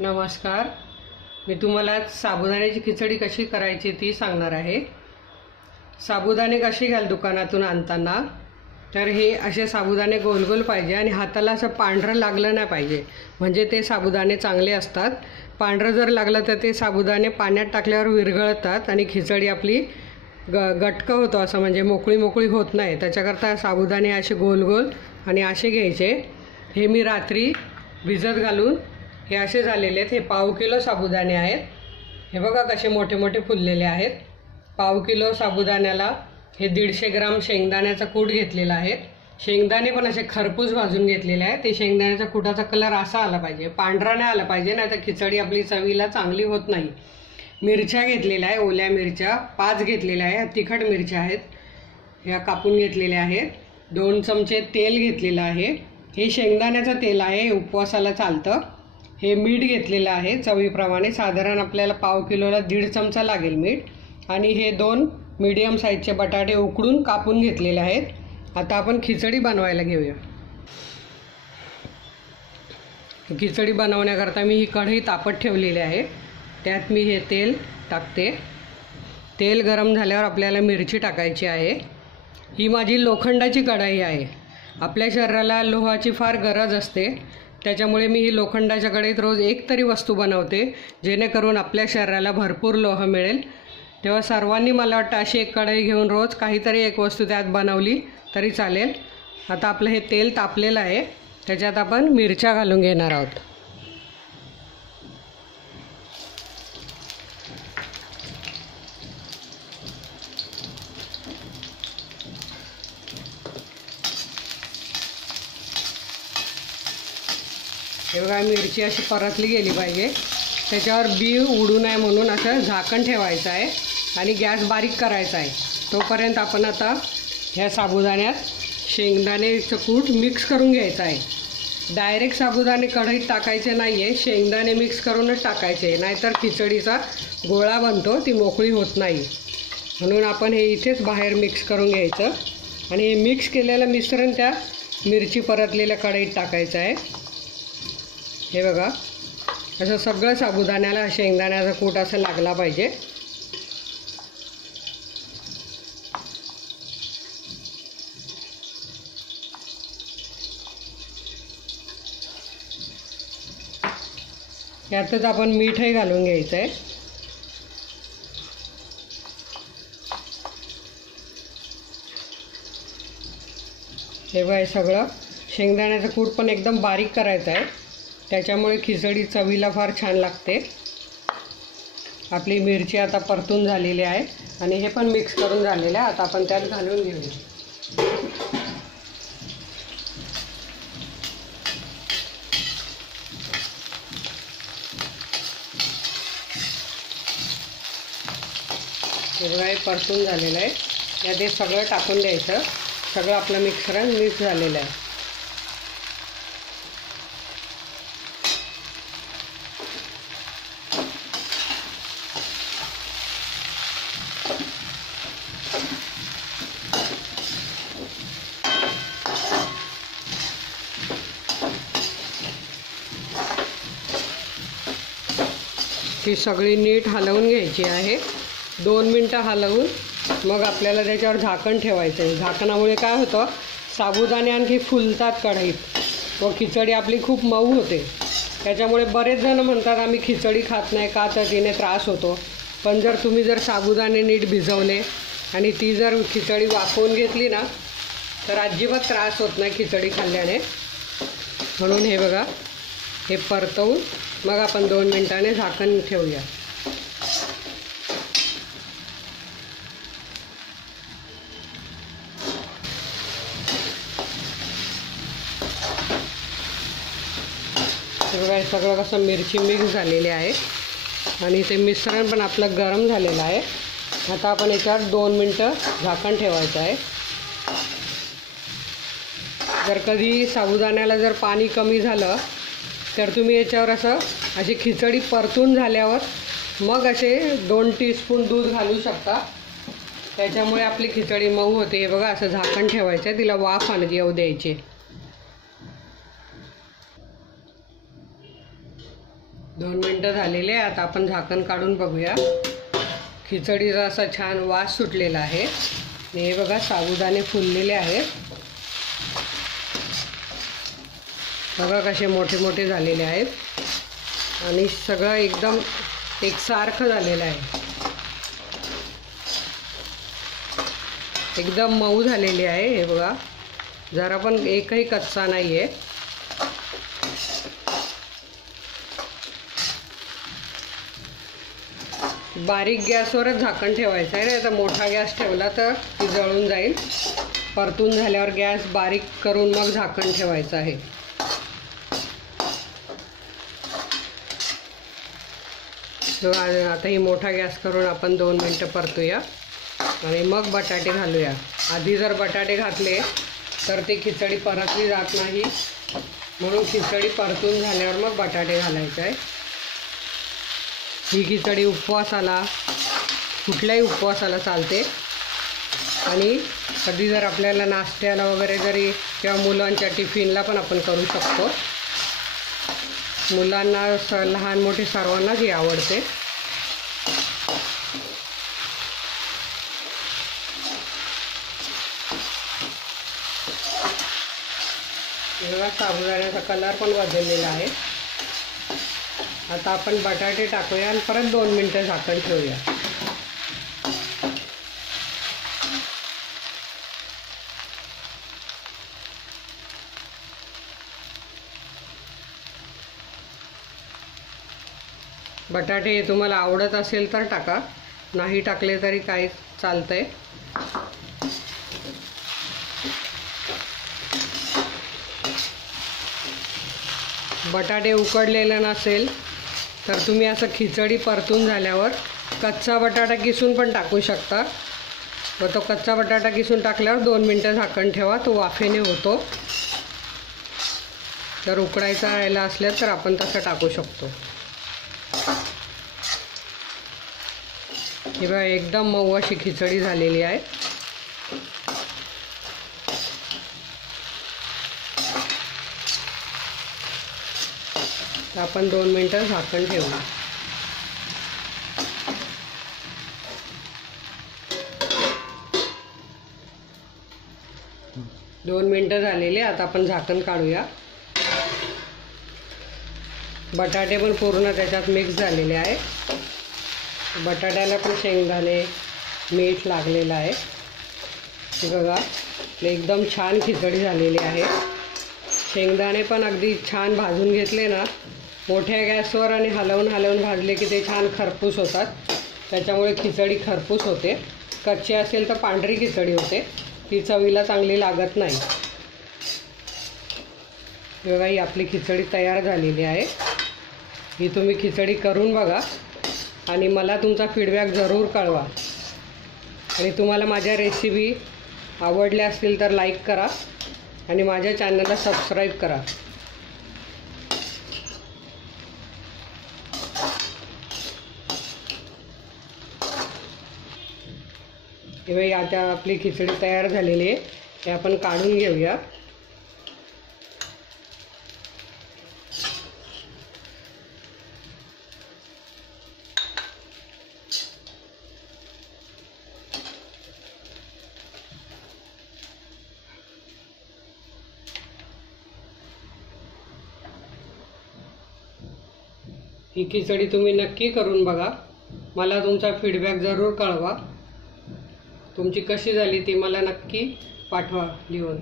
नमस्कार. मी तुम्हाला साबुदाण्याची खिचडी कशी करायची ती सांगणार आहे. साबुदाणे कसे घ्याल दुकानातून आणताना, तर हे असे साबुदाणे गोल गोल पाहिजे आणि हाताला असं पांढरं लागलं नाही पाहिजे, म्हणजे ते साबुदाणे चांगले असतात. पांढरं जर लागलं तर ते साबुदाणे पाण्यात टाकल्यावर विरघळतात आणि खिचडी आपली गटकं होतो, असं म्हणजे मोकळी मोकळी होत नाही. त्याच्याकरता साबुदाणे असे गोल गोल आणि असे घ्यायचे. हे मी रात्री भिजत घालून हे असे झालेले आहेत. हे पाव किलो साबुदाणे आहेत. हे बघा कसे मोठे मोठे फुललेले आहेत. पाव किलो साबुदाण्याला हे 150 ग्राम शेंगदाण्याचा कूट घेतलेला आहे. शेंगदाणे पण असे खरपूस भाजून घेतलेले आहेत. ते शेंगदाण्याचा कुटाचा कलर असा आला पाहिजे, पांढरा नाही आला पाहिजे, नाही तर खिचडी आपली चवीला चांगली होत नाही. मिरच्या घेतलेल्या आहे, ओल्या मिरच्या 5 घेतलेल्या आहे. तिखट मिरच्या आहेत, ह्या कापून घेतलेल्या आहेत. 2 चमचे तेल घेतलेलं आहे. हे शेंगदाण्याचं तेल आहे, उपवासाला चालतं. हे मीठ घेतलेलं आहे चवीप्रमाणे. साधारण आपल्याला पाव किलोला 1.5 चमचा लागेल मीठ. आणि हे 2 मीडियम साईजचे बटाटे उकडून कापून घेतलेले आहेत. आता आपण खिचडी बनवायला घेऊया. खिचडी बनवण्याकरता मी ही कढई तापत ठेवलेली आहे. त्यात मी हे तेल टाकते. तेल गरम झाल्यावर आपल्याला मिरची टाकायची आहे. ही माझी लोखंडाची कढई आहे. आपल्या शरीराला लोहाची फार गरज असते, त्याच्यामुळे मी ही लोखंडाच्या कढईत रोज एक तरी वस्तू बनवते, जेणेकरून आपल्या शरीराला भरपूर लोह मिळेल. तेव्हा सर्वांनी मला वाटतं अशी एक कढई घेऊन रोज काहीतरी एक वस्तू त्यात बनवली तरी चालेल. आता आपलं हे तेल तापलेलं आहे, त्याच्यात आपण मिरच्या घालून घेणार आहोत. हे बघा, मिरची अशी परतली गेली पाहिजे. त्याच्यावर बी उडू नये म्हणून असं झाकण ठेवायचं आहे आणि गॅस बारीक करायचा आहे. तोपर्यंत आपण आता ह्या साबुदाण्यात शेंगदाण्याचं कूट मिक्स करून घ्यायचं आहे. डायरेक्ट साबुदाणे कढईत टाकायचे नाही आहे, शेंगदाणे मिक्स करूनच टाकायचे, नाहीतर खिचडीचा गोळा बनतो, ती मोकळी होत नाही. म्हणून आपण हे इथेच बाहेर मिक्स करून घ्यायचं आणि हे मिक्स केलेलं मिश्रण त्या मिरची परतलेल्या कढईत टाकायचं आहे. हे बघा, असं सगळं साबुदाण्याला शेंगदाण्याचा कूट असं लागला पाहिजे. यातच आपण मीठही घालून घ्यायचं आहे. हे बघा, हे सगळं शेंगदाण्याचं कूट पण एकदम बारीक करायचं आहे, त्याच्यामुळे खिचडी चवीला फार छान लागते. आपली मिरची आता परतून झालेली आहे आणि हे पण मिक्स करून झालेलं आहे. आता आपण त्यात घालून घेऊया. हे बघा, हे परतून झालेलं आहे. यात हे सगळं टाकून द्यायचं. सगळं आपलं मिश्रण मिक्स झालेलं आहे. ही सगळी नीट हलवून घ्यायची आहे. 2 मिनटं हलवून मग आपल्याला त्याच्यावर झाकण ठेवायचं आहे. झाकणामुळे काय होतं, साबुदाणे आणखी फुलतात कढईत व खिचडी आपली खूप मऊ होते. त्याच्यामुळे बरेच जण म्हणतात आम्ही खिचडी खात नाही का, तर तिने त्रास होतो. पण जर तुम्ही साबुदाणे नीट भिजवले आणि ती जर खिचडी वाफवून घेतली ना, तर अजिबात त्रास होत नाही खिचडी खाल्ल्याने. म्हणून हे बघा, हे परतवून मग आपण 2 मिनटाने झाकण ठेवूया. बघा, हे सगळं कसं मिरची मिक्स झालेली आहे आणि ते मिश्रण पण आपलं गरम झालेलं आहे. आता आपण याच्यावर 2 मिनटं झाकण ठेवायचं आहे. जर कधी साबुदाण्याला जर पाणी कमी झालं तर तुम्ही याच्यावर अशी खिचडी परतून झाल्यावर मग असे 2 टीस्पून दूध घालू शकता. त्याच्यामुळे आपली खिचडी मऊ होते. हे बघा, असं झाकण ठेवायचं आहे, तिला वाफ येऊ द्यायची. 2 मिनटं झालेले आहे. आता आपण झाकण काढून बघूया. खिचडीचा असा छान वास सुटलेला आहे. हे बघा साबुदाणे फुललेले आहेत. बघा कसे मोठे मोठे झालेले आहेत आणि सगळं एकदम एकसारखं झालेलं आहे. एकदम मऊ झालेली आहे. हे बघा जरा पण एकही कच्चा नाही आहे. बारीक गॅसवरच झाकण ठेवायचं आहे. आता मोठा गॅस ठेवला तर ती जळून जाईल. परतून झाल्यावर गॅस बारीक करून मग झाकण ठेवायचं आहे. आता ही मोठा गॅस करून आपण 2 मिनटं परतूया आणि मग बटाटे घालूया. आधी जर बटाटे घातले तर ती खिचडी परतली जात नाही, म्हणून खिचडी परतून झाल्यावर मग बटाटे घालायचे आहे. ही खिचडी उपवासाला, कुठल्याही उपवासाला चालते आणि कधी जर आपल्याला नाश्त्याला वगैरे जरी किंवा मुलांच्या टिफिनला पण आपण करू शकतो. मुलांना लहान मोठे सर्वांनाच ही आवडते. बघा साबुदाण्याचा कलर पण बदललेला आहे. आता आपण बटाटे टाकूया आणि परत 2 मिनटं झाकण ठेवूया. बटाटे तुम्हाला आवडत असेल तर टाका, नाही टाकले तरी काही चालतंय. बटाटे उकडलेलं नसेल तर तुम्ही असं खिचडी परतून झाल्यावर कच्चा बटाटा किसून पण टाकू शकता. व तो कच्चा बटाटा किसून टाकल्यावर 2 मिनटं झाकण ठेवा, तो वाफेने होतो. जर उकडायचा राहिला असल्या तर आपण तसं टाकू शकतो. ही बघा एकदम मऊ अशी खिचडी झालेली आहे. आपण 2 मिनटं झाकण ठेवू. दोन मिनटं झालेली. आता आपण झाकण काढूया. बटाटे पण पूर्ण त्याच्यात मिक्स झालेले आहे. बटाट्याला पण शेंगदाणे मीठ लागलेलं आहे. बघा एकदम छान खिचडी झालेली आहे. शेंगदाणे पण अगदी छान भाजून घेतले ना, मोठ्या गॅसवर आणि हलवून भाजले की ते छान खरपूस होतात. त्याच्यामुळे खिचडी खरपूस होते. कच्ची असेल तर पांढरी खिचडी होते, ती चवीला चांगली लागत नाही. बघा ही आपली खिचडी तयार झालेली आहे. ही तुम्ही खिचडी करून बघा आणि मला तुमचा फीडबॅक जरूर कळवा. आणि तुम्हाला माझ्या रेसिपी आवडल्या असतील तर लाईक करा आणि माझ्या चॅनलला सबस्क्राईब करा. हे आता आपली खिचडी तयार झालेली आहे. हे आपण काढून घेऊया. ही खिचडी तुम्ही नक्की करून बघा. मला तुमचा फीडबॅक जरूर कळवा. तुमची कशी झाली ती मला नक्की पाठवा लिहून.